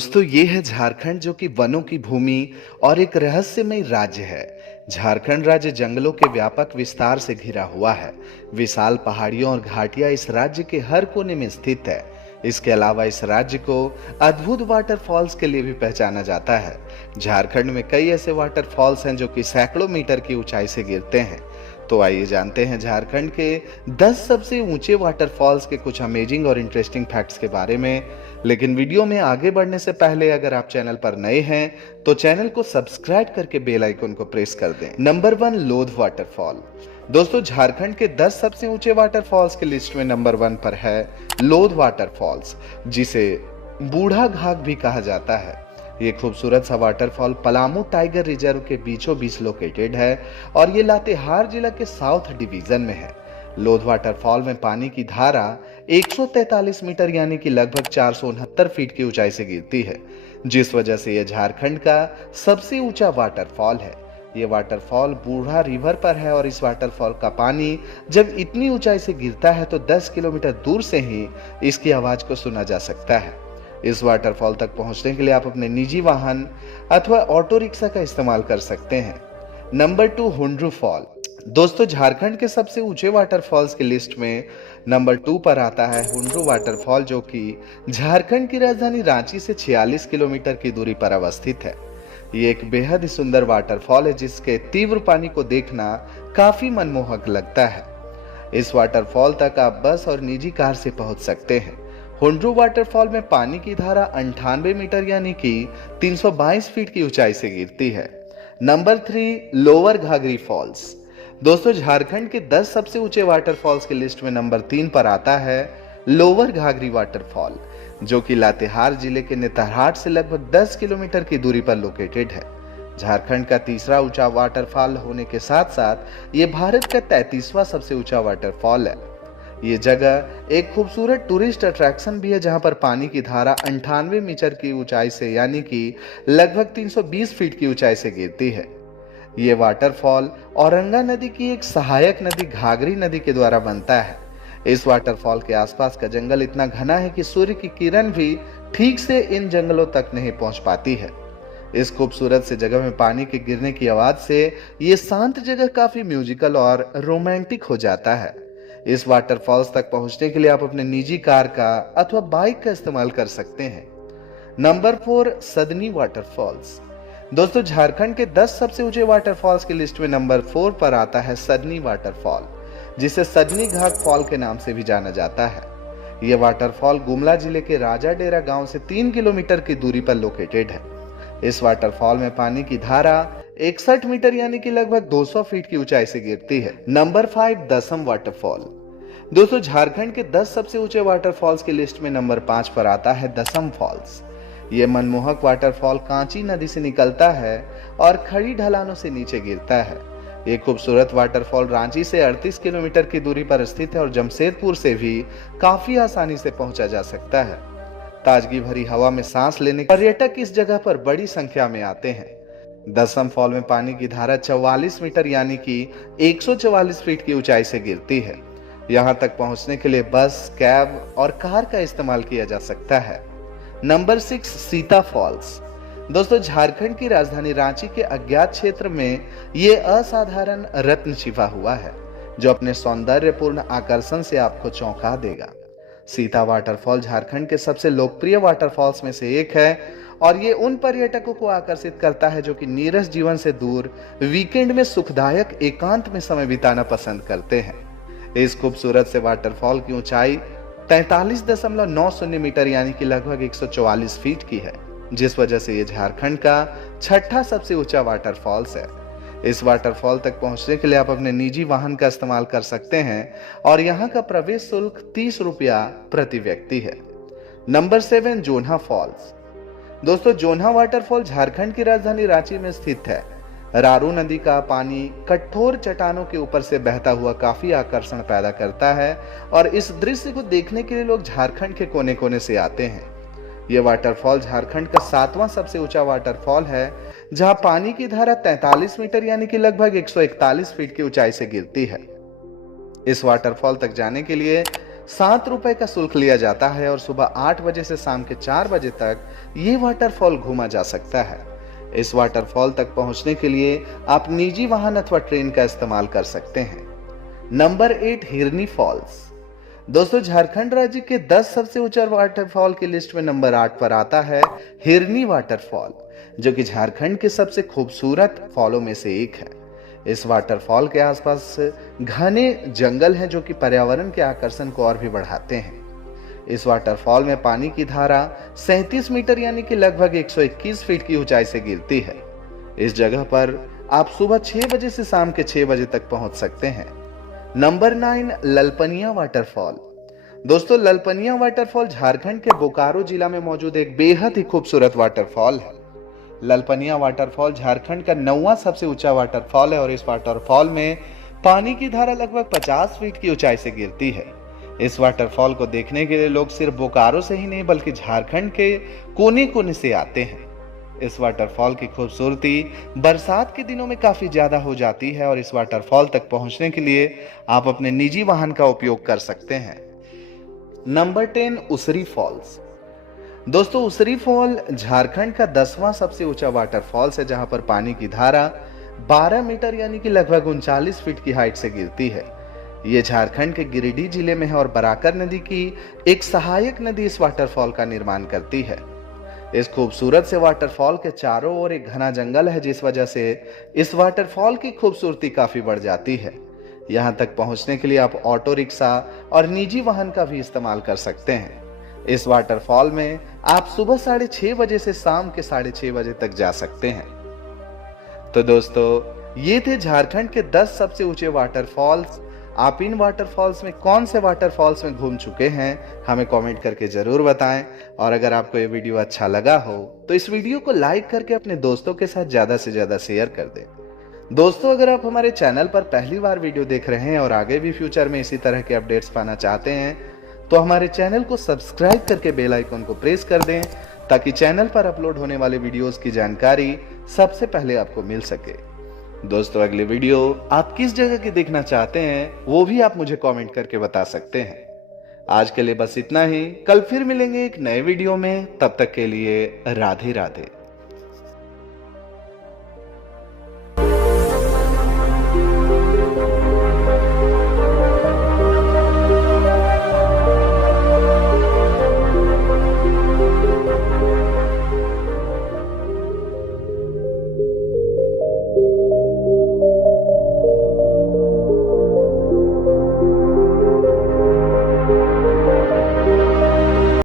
दोस्तों ये है झारखंड जो कि वनों की भूमि और एक रहस्यमय राज्य है। झारखंड राज्य जंगलों के व्यापक विस्तार से घिरा हुआ है। विशाल पहाड़ियों और घाटियां इस राज्य के हर कोने में स्थित है। इसके अलावा इस राज्य को अद्भुत वाटरफॉल्स के लिए भी पहचाना जाता है। झारखंड में कई ऐसे वाटरफॉल्स हैं जो कि सैकड़ों मीटर की ऊंचाई से गिरते हैं। तो आइए जानते हैं झारखंड के 10 सबसे ऊंचे वाटरफॉल्स के कुछ अमेजिंग और इंटरेस्टिंग फैक्ट्स के बारे में। लेकिन वीडियो में आगे बढ़ने से पहले अगर आप चैनल पर नए हैं तो चैनल को सब्सक्राइब करके बेल आइकन को प्रेस कर दें। नंबर 1, लोध वाटरफॉल। दोस्तों झारखंड के 10 सबसे ऊंचे वाटरफॉल्स की लिस्ट में नंबर 1 पर है लोध वाटरफॉल्स, जिसे बूढ़ा घाघ भी कहा जाता है। ये खूबसूरत सा वाटरफॉल पलामू टाइगर रिजर्व के बीचों बीच लोकेटेड है और ये लातेहार जिला के साउथ डिवीजन में है। लोध वाटरफॉल में पानी की धारा 143 मीटर यानी कि लगभग 469 फीट की ऊंचाई से गिरती है, जिस वजह से यह झारखंड का सबसे ऊंचा वाटरफॉल है। ये वाटरफॉल बूढ़ा रिवर पर है और इस वाटरफॉल का पानी जब इतनी ऊंचाई से गिरता है तो 10 किलोमीटर दूर से ही इसकी आवाज को सुना जा सकता है। इस वाटरफॉल तक पहुंचने के लिए आप अपने निजी वाहन अथवा ऑटो रिक्शा का इस्तेमाल कर सकते हैं। Number 2, Hundru fall. दोस्तों झारखंड के सबसे ऊंचे वाटरफॉल्स की लिस्ट में नंबर 2 पर आता है हुंड्रू वाटरफॉल, जो कि झारखंड की राजधानी रांची से 46 किलोमीटर की दूरी पर अवस्थित है। ये एक बेहद ही सुंदर वाटरफॉल है जिसके तीव्र पानी को देखना काफी मनमोहक लगता है। इस वाटरफॉल तक आप बस और निजी कार से पहुंच सकते हैं। हुंड्रू वाटरफॉल में पानी की धारा 98 मीटर यानी कि 322 फीट की ऊंचाई से गिरती है। Number 3, lower Ghaghri falls. दोस्तों झारखंड के 10 सबसे ऊंचे वाटरफॉल्स की लिस्ट में नंबर 3 पर आता है लोअर घाघरी वाटरफॉल, जो कि लातेहार जिले के नेतरहाट से लगभग 10 किलोमीटर की दूरी पर लोकेटेड है। झारखंड का तीसरा ऊंचा वाटरफॉल होने के साथ साथ ये भारत का 33वां सबसे ऊंचा वाटरफॉल है। ये जगह एक खूबसूरत टूरिस्ट अट्रैक्शन भी है जहां पर पानी की धारा 98 मीटर की ऊंचाई से यानी कि लगभग 320 फीट की ऊंचाई से गिरती है। ये वाटरफॉल औरंगा नदी की एक सहायक नदी घाघरी नदी के द्वारा बनता है। इस वाटरफॉल के आसपास का जंगल इतना घना है कि सूर्य की किरण भी ठीक से इन जंगलों तक नहीं पहुंच पाती है। इस खूबसूरत से जगह में पानी के गिरने की आवाज से ये शांत जगह काफी म्यूजिकल और रोमांटिक हो जाता है। इस वाटरफॉल्स तक पहुंचने के लिए आप अपने निजी कार का अथवा बाइक का इस्तेमाल कर सकते हैं। Number 4, Sadni waterfalls. दोस्तों झारखंड के 10 सबसे ऊंचे वाटरफॉल्स की लिस्ट में नंबर 4 पर आता है सदनी वाटरफॉल, जिसे सदनी घाट फॉल के नाम से भी जाना जाता है। यह वाटरफॉल गुमला जिले के राजा डेरा गांव से 3 किलोमीटर की दूरी पर लोकेटेड है। इस वाटरफॉल में पानी की धारा 61 मीटर यानी कि लगभग 200 फीट की ऊंचाई से गिरती है। नंबर 5, दसम वाटरफॉल। दोस्तों झारखंड के 10 सबसे ऊंचे वाटरफॉल्स की लिस्ट में नंबर 5 पर आता है दसम फॉल्स। यह मनमोहक वाटरफॉल कांची नदी से निकलता है और खड़ी ढलानों से नीचे गिरता है। ये खूबसूरत वाटरफॉल रांची से 38 किलोमीटर की दूरी पर स्थित है और जमशेदपुर से भी काफी आसानी से पहुंचा जा सकता है। ताजगी भरी हवा में सांस लेने पर्यटक इस जगह पर बड़ी संख्या में आते हैं। दसम फॉल में पानी की धारा 44 मीटर यानी कि 144 फीट की ऊंचाई से गिरती है। यहां तक पहुंचने के लिए बस, कैब और कार का इस्तेमाल किया जा सकता है। Number 6, Sita Falls. दोस्तों झारखंड की राजधानी रांची के अज्ञात क्षेत्र में ये असाधारण रत्न छिपा हुआ है जो अपने सौंदर्यपूर्ण आकर्षण से आपको चौंका देगा। सीता वाटरफॉल झारखंड के सबसे लोकप्रिय वाटरफॉल्स में से एक है और ये उन पर्यटकों को आकर्षित करता है जो कि नीरस जीवन से दूर वीकेंड में सुखदायक एकांत में समय बिताना पसंद करते हैं। इस खूबसूरत से वाटरफॉल की ऊंचाई 43.90 मीटर यानी कि लगभग 144 फीट की है, जिस वजह से ये झारखंड का 6ठा सबसे ऊंचा वाटरफॉल्स है। इस वाटरफॉल तक पहुंचने के लिए आप अपने निजी वाहन का इस्तेमाल कर सकते हैं और यहाँ का प्रवेश शुल्क 30 रुपया प्रति व्यक्ति है। Number 7, Jonha Falls. दोस्तों जोन्हा वाटरफॉल झारखंड की राजधानी रांची में स्थित है। रारू नदी का पानी कठोर चट्टानों के ऊपर से बहता हुआ काफी आकर्षण पैदा करता है और इस दृश्य को देखने के लिए लोग झारखंड के कोने कोने से आते हैं। यह वाटरफॉल झारखंड का 7वां सबसे ऊंचा वाटरफॉल है, जहां पानी की धारा 43 मीटर यानी कि लगभग 141 फीट की ऊंचाई से गिरती है। इस वाटरफॉल तक जाने के लिए ₹7 का शुल्क लिया जाता है और सुबह 8 बजे से शाम के 4 बजे तक ये वाटरफॉल घूमा जा सकता है। इस वाटरफॉल तक पहुंचने के लिए आप निजी वाहन अथवा ट्रेन का इस्तेमाल कर सकते हैं। नंबर 8, हिरनी फॉल्स। दोस्तों, झारखंड राज्य के 10 सबसे ऊंचा वाटरफॉल की लिस्ट में नंबर 8 पर आता है हिरनी वाटरफॉल, जो कि झारखंड के सबसे खूबसूरत फॉलों में से एक है। इस वाटरफॉल के आसपास घने जंगल हैं जो कि पर्यावरण के आकर्षण को और भी बढ़ाते हैं। इस वाटरफॉल में पानी की धारा 37 मीटर यानी कि लगभग 121 फीट की ऊंचाई से गिरती है। इस जगह पर आप सुबह 6 बजे से शाम के 6 बजे तक पहुंच सकते हैं। Number 9, Lalpania waterfall. दोस्तों, ललपनिया वाटरफॉल झारखंड के बोकारो जिला में मौजूद एक बेहद ही खूबसूरत वाटरफॉल है। ललपनिया वाटरफॉल झारखंड का 9वां सबसे ऊंचा वाटरफॉल है और इस वाटरफॉल में पानी की धारा लगभग 50 फीट की ऊंचाई से गिरती है। इस वाटरफॉल को देखने के लिए लोग सिर्फ बोकारो से ही नहीं बल्कि झारखंड के कोने कोने से आते हैं। इस वाटरफॉल की खूबसूरती बरसात के दिनों में काफी ज्यादा हो जाती है और इस वाटरफॉल तक पहुंचने के लिए आप अपने निजी वाहन का उपयोग कर सकते हैं। नंबर 10, उसरी फॉल्स। दोस्तों, उसरी फॉल झारखंड का 10वां सबसे ऊंचा वाटरफॉल्स है, जहां पर पानी की धारा 12 मीटर यानी कि लगभग 39 फीट की हाइट से गिरती है। ये झारखंड के गिरिडीह जिले में है और बराकर नदी की एक सहायक नदी इस वाटरफॉल का निर्माण करती है। इस खूबसूरत से वाटरफॉल के चारों ओर एक घना जंगल है, जिस वजह से इस वाटरफॉल की खूबसूरती काफी बढ़ जाती है। यहाँ तक पहुंचने के लिए आप ऑटो रिक्शा और निजी वाहन का भी इस्तेमाल कर सकते हैं। इस वाटरफॉल में आप सुबह 6:30 बजे से शाम के 6:30 बजे तक जा सकते हैं। तो दोस्तों, ये थे झारखंड के 10 सबसे ऊंचे वाटरफॉल्स। आप इन वाटरफॉल्स में कौन से वाटरफॉल्स में घूम चुके हैं, हमें कमेंट करके जरूर बताएं। और अगर आपको ये वीडियो अच्छा लगा हो तो इस वीडियो को लाइक करके अपने दोस्तों के साथ ज्यादा से ज्यादा शेयर कर दें। दोस्तों, अगर आप हमारे चैनल पर पहली बार वीडियो देख रहे हैं और आगे भी फ्यूचर में इसी तरह के अपडेट्स पाना चाहते हैं तो हमारे चैनल को सब्सक्राइब करके बेल आइकन को प्रेस कर दें, ताकि चैनल पर अपलोड होने वाले वीडियोस की जानकारी सबसे पहले आपको मिल सके। दोस्तों, अगली वीडियो आप किस जगह की देखना चाहते हैं वो भी आप मुझे कमेंट करके बता सकते हैं। आज के लिए बस इतना ही। कल फिर मिलेंगे एक नए वीडियो में। तब तक के लिए राधे राधे।